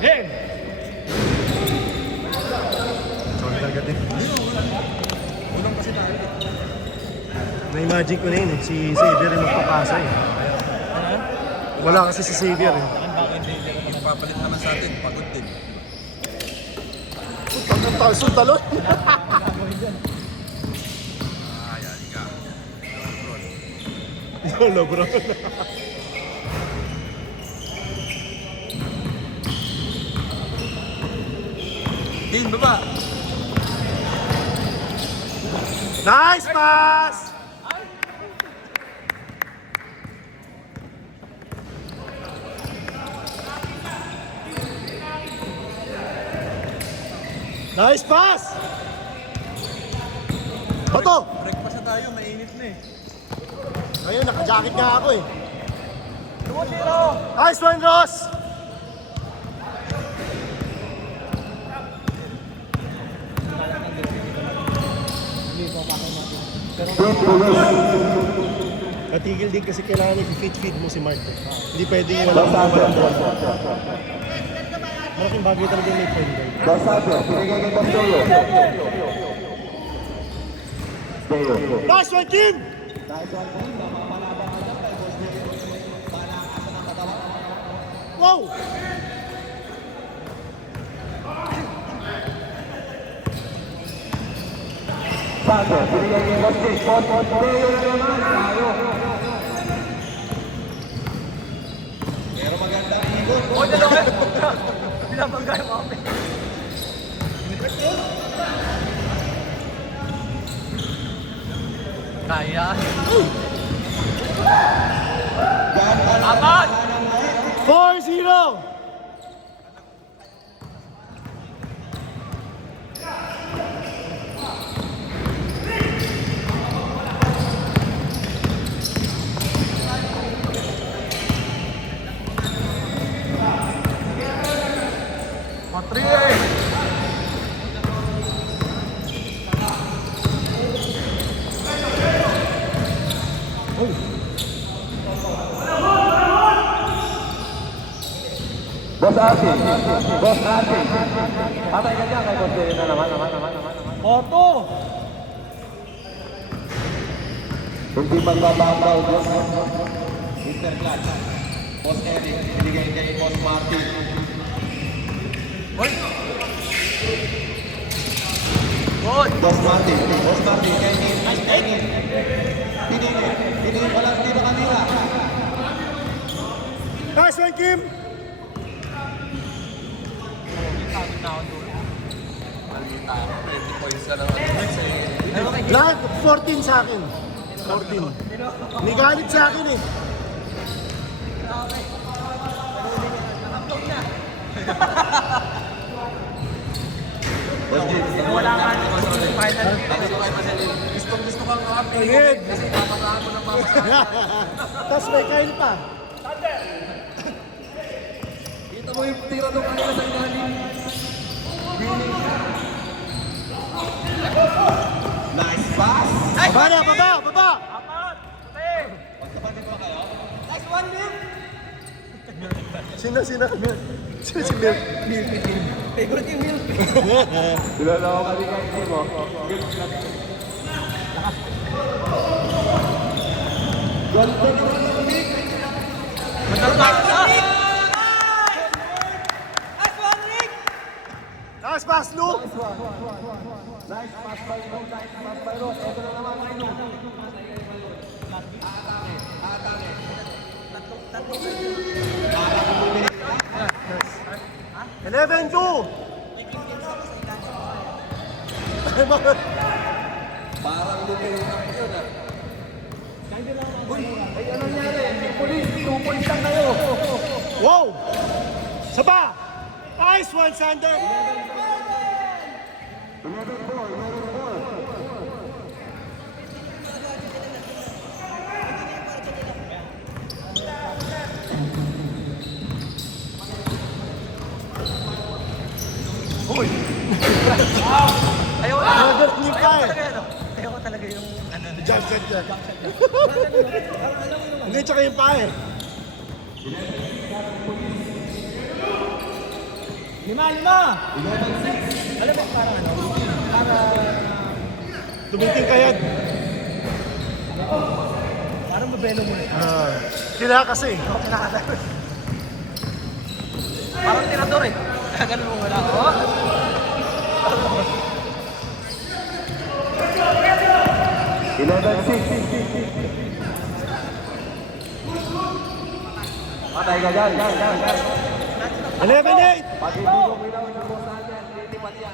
Game! Sorry talaga din. Unang kasi tayo. Na-imagine ko na yun eh. Si Xavier yung magpapasa eh. Wala kasi si Xavier eh. Yung papalit naman sa atin, pagod din. Ang talso talon. Ayari ka. Yolo bro. Din, baba! Nice pass! Nice pass! Bato! Breakfast na tayo, mainit na eh. Ayun, naka-jacket nga ako eh. Nice one, Ross! Natigil din kasi kailangan i-feed mo si Mark. Hindi pwedeng walang ball. Malaking bagay talaga yung may point guard. Last one, Kim! Wow! Pero magandang ikot. O, dalawa! Pinapagay mo kami. Kaya. Apat! 4-0! Patri eh! Boss Atin. Boss Atin. Patay ka dyan kay Boss Jerry na naman. Oto! Hindi magbababaw, Boss. Mr. Clutch. Boss Eric. Binigay kay Boss Martin. Hoy! Good! Boss Martin. Boss Martin. Kainin. Pinili. Walang tino kanila. Nice one, Kim! Tawag na ako doon. Malita ako. 20 points ka naman. Lahat, 14 sa akin. 14. May galit sa akin eh. Boss Jerry. Wala ka na sa final. Gusto kang happy. Ayun. Kasi papataan mo ng mama. Tapos may Kyle pa. Kita mo yung tira nung kanina sa ilalim. Nice pass. Baba na, baba! Apat! Puti! Nice one, Lim. Sino si Mil? Favorite yung milk. Dilalaw ka rin kay Tim, oh. Nice pass, Luke! Nice pass by Ro. Ito na naman kay Luke. Eleven, 2! Parang lumilong na yun, ah. Uy, ay ano nangyari? Police, 2 points lang kayo. Wow! Saba! Nice one, Sander! 11-4. Uy! Ayaw na! Robert ni pa eh. Ayaw ko talaga yung ano. Jump shot niya. Hindi, tsaka yung pa eh. Alam mo, parang ano? Tumiting kayad. Parang mabelo mo na. Kila kasi. Parang tirador eh. Ganun mo wala. Oh. 11-6. Patay ka dyan. 11-8. Pag hindi mo bilang yung bosahan yan, hindi pati yan.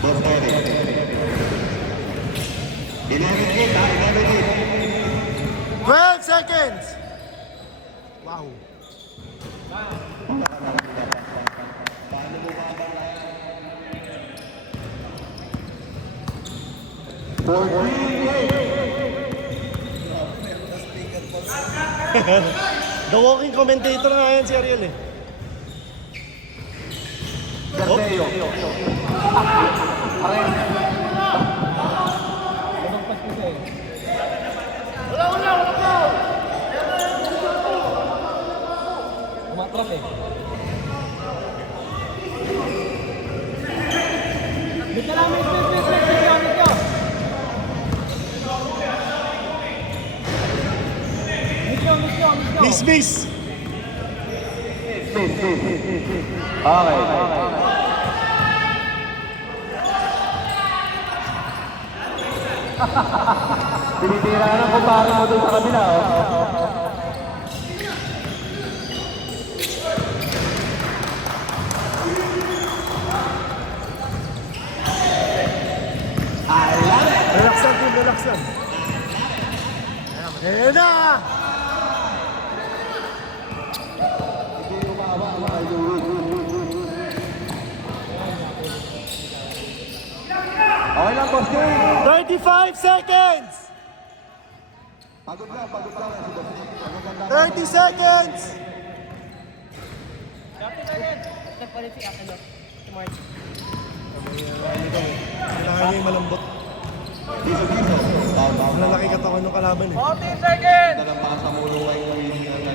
Boss 12 seconds. Wow. The walking commentator nga yan si Ariel eh. Garceo. Umatrap eh. Dito lang, miss. Miss. Okay. Tinitira na kung paano mo doon sa kabila. Relax lang team, relax lang. Ayan na! Okay lang, boss Jay. 35 seconds! Pagod lang. 30 seconds! Nagpalit si Akalo. Si March. Kailangan niya yung malambot. Malalaki katawan ng kalaban eh. 14 seconds!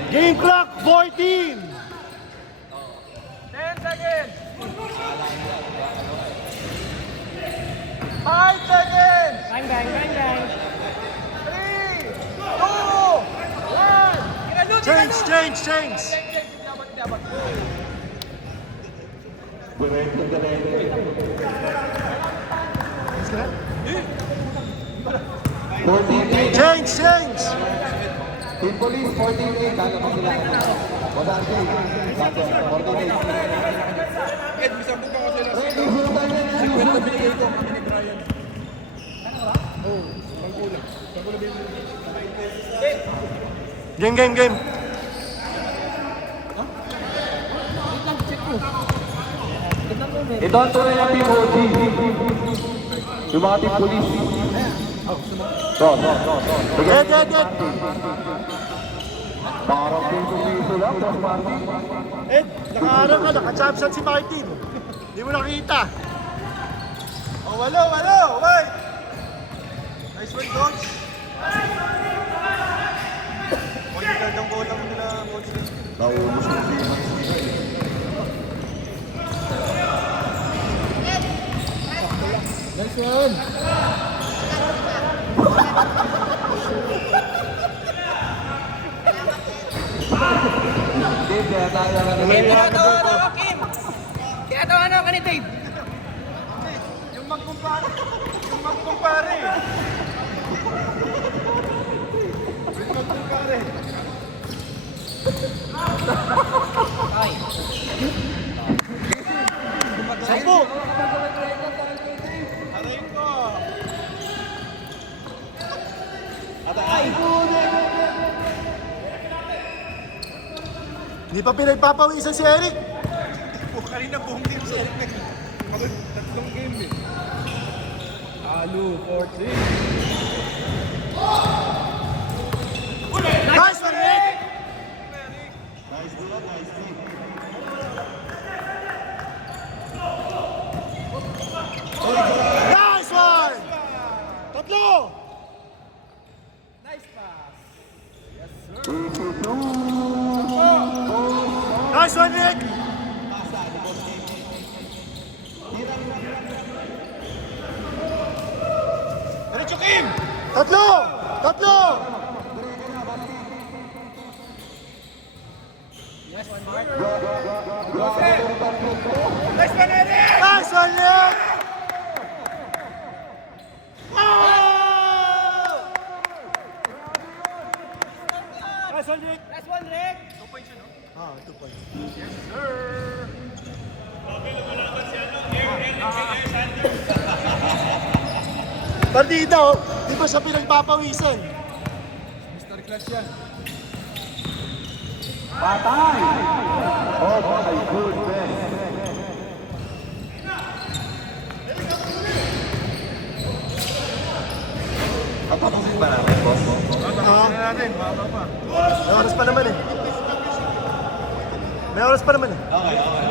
Game clock 14! 10 seconds! 5 seconds! Bang! 3, 2, 1! Change! Let's go. 14-8. Change! Team Police, 14-8. Gago pa sila. Boss Jay. Gago, 14-8. Ready, sultan yan. Game. Ito ang tunay na Team OG. Yung mga Team Police. Sige. Dead! Parang piso lang, Boss Martin. Nakaharap ka, naka-champion si Martin. Hindi mo nakita. Oh, walo! Wait! Nice one, coach! Political ng bola mo nila, coach. Naubos yung Siemens. Nice one! Dave, kaya tayo lang. Tinatawa na ka ni Dave! Yung magkumpare! Ay! Sampo! Arayin ko! Hindi pa pinagpapawisan si Eric. Kanina buong team sa Eric na. Pagod, tatlong game eh. Halo, 14. Nice one, Eric! Nice one! Tatlo! Nice pass! Yes, sir! 2-2. Nice one, Rick! Diretso, Kim! Tatlo! Tatlo! Nice one, Eric! Nice one, Rick! Nice one, Rick! Nice one, Rick! 2 points yun, no? Ah, 2 points. Yes, sir! Partida, oh. Di ba siya pinagpapawisan? Mr. Clutch yan. Patay! Oh my goodness. Papapusin ba namin, boss? Ah, Tingnan natin, baba pa. may oras pa naman eh. May oras pa naman eh. Okay, okay.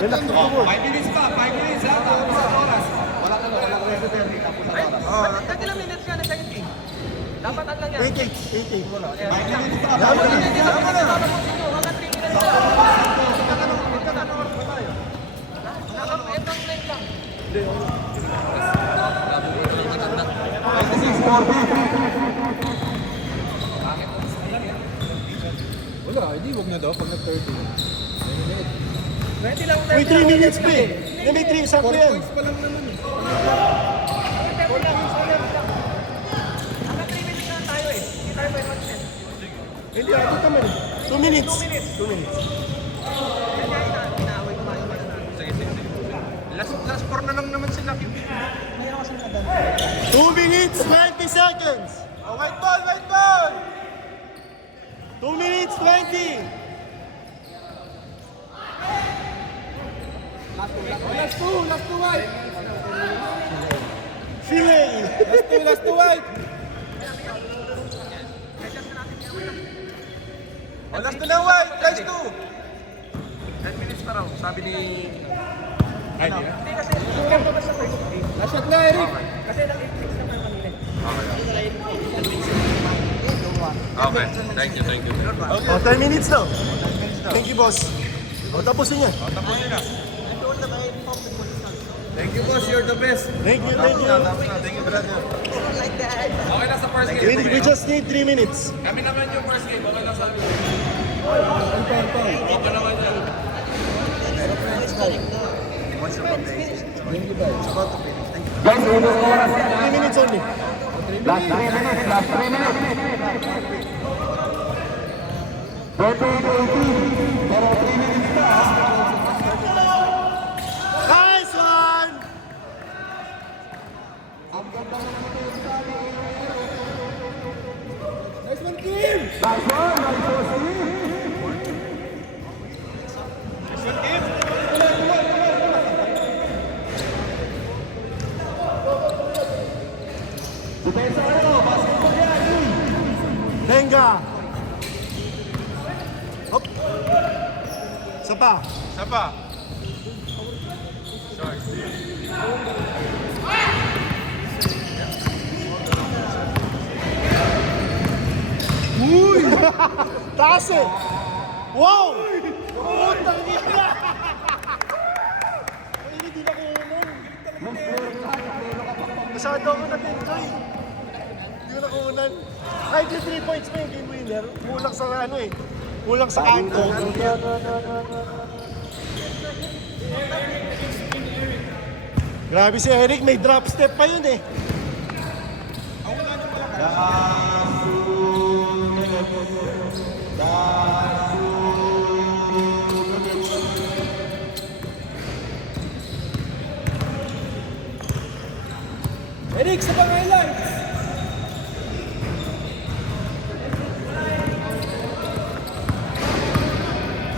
Relax na po. 5 minutes pa, 5 minutes ha, tapos sa oras. Walang reserve, tapos sa oras. Ilang minutes ka na sa game? Dapat ang lang yan. 88. 88. 5 minutes pa, Yaman 5 na. minutes. Yaman na. Hanggang 3 minutes ka. Itong lane lang. Wala, hindi, wag na daw pag nag-30. 20 lang. May 3 minutes pa eh. May 3, sakto 4 yan. points pa lang naman eh. Hanggang 3 minutes lang tayo eh. Hindi tayo may consent. Hindi, ako naman eh. 2 minutes. 2 minutes. Kaya inaaway ko tayo para na. Sige, sige, sige. Last 4 na lang naman sila, Kim. 2 minutes, 20 seconds. Oh, white ball, white ball! 2 minutes, 20. Last two, white! Filet. Last two, white! Oh, last two na white, last two! 10 minutes pa raw, sabi ni... Ay, di na? Hindi kasi yung pa sa first game. Last shot na, Eric! Kasi nag-fix naman kanina. Okay, thank you, thank you. Oh, 10 minutes now. Thank you, boss. O, tapusin niya. Tapusin na. Thank you, boss. You're the best. Thank you, thank you. Thank you, brother. Okay na sa first game. We just need 3 minutes. Kami naman yung first game. Okay na sa amin. Okay naman yan. Guys, unang oras yan ha. 3 minutes only. Last 3 minutes, last 3 minutes. 20-18. Pero 3 minutes pa ha. Nice one! Ang ganda ng mga sabi. Nice one, Kim! Last one, nice one, Steve. Nice one, Kim! Depensa ano, basketball yan. Tenga. Hop. Isa pa. Isa pa. Uy! Taas eh! Wow! Putang ina! Ay, hindi na kunan. Masyado ako nag-enjoy. Hindi ko nakunan. Kahit yung 3 points pa yung game winner, kulang sa ano eh. Kulang sa kanto. Grabe si Eric, may drop step pa yun eh. Eric, sa pang-highlights!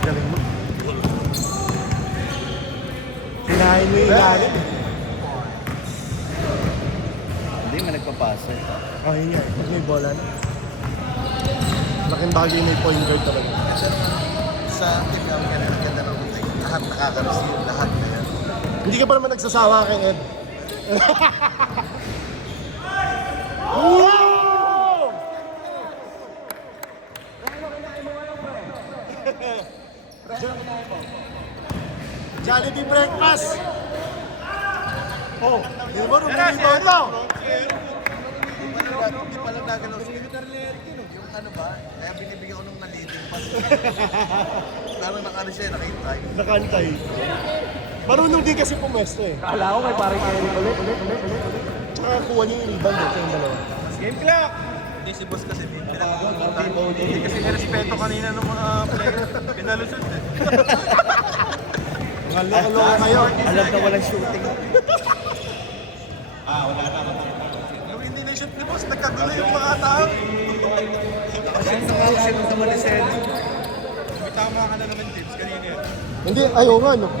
Galing mo. Kinain mo yung ilalim. Hindi man nagpapasa eh. Oh, yun nga. Pag may bola na. Laking bagay na yung point guard talaga. Sa team namin kanina, ganda ng buhay. Lahat nakaka-receive, lahat na yan. Hindi ka pa naman nagsasawa kay Ed. Wow! Jollibee breakfast! Oh, di ba nung nilito ito? Hindi pa lang nagalaw si yung ano ba, kaya binibigyan ko nung naliting pa. Parang nakano siya, nakintay. Nakantay. Marunong din kasi pumesto eh. Kala ko may parang Eric ulit. Tsaka kuha niya yung rebound eh, kayong dalawa. Game clock! Hindi si boss kasi pinakakuntan. Hindi kasi nirespeto kanina ng mga player. Pinalusot eh. Mga loko-loko kayo. Alam na walang shooting. Yung hindi na-shoot ni boss, nagkagulo yung mga tao. May tama ka na naman tips kanina eh. Hindi, ayaw nga no.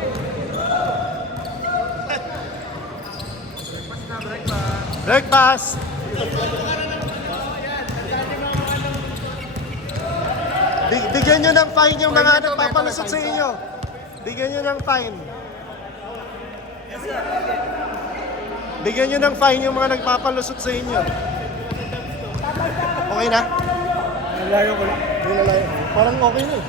Breakfast! Bigyan nyo ng fine yung mga nagpapalusot sa inyo. Bigyan nyo ng fine. Bigyan nyo ng fine yung mga nagpapalusot sa inyo. Okay na? Layo ko lang. Hindi na layo. Parang okay na eh.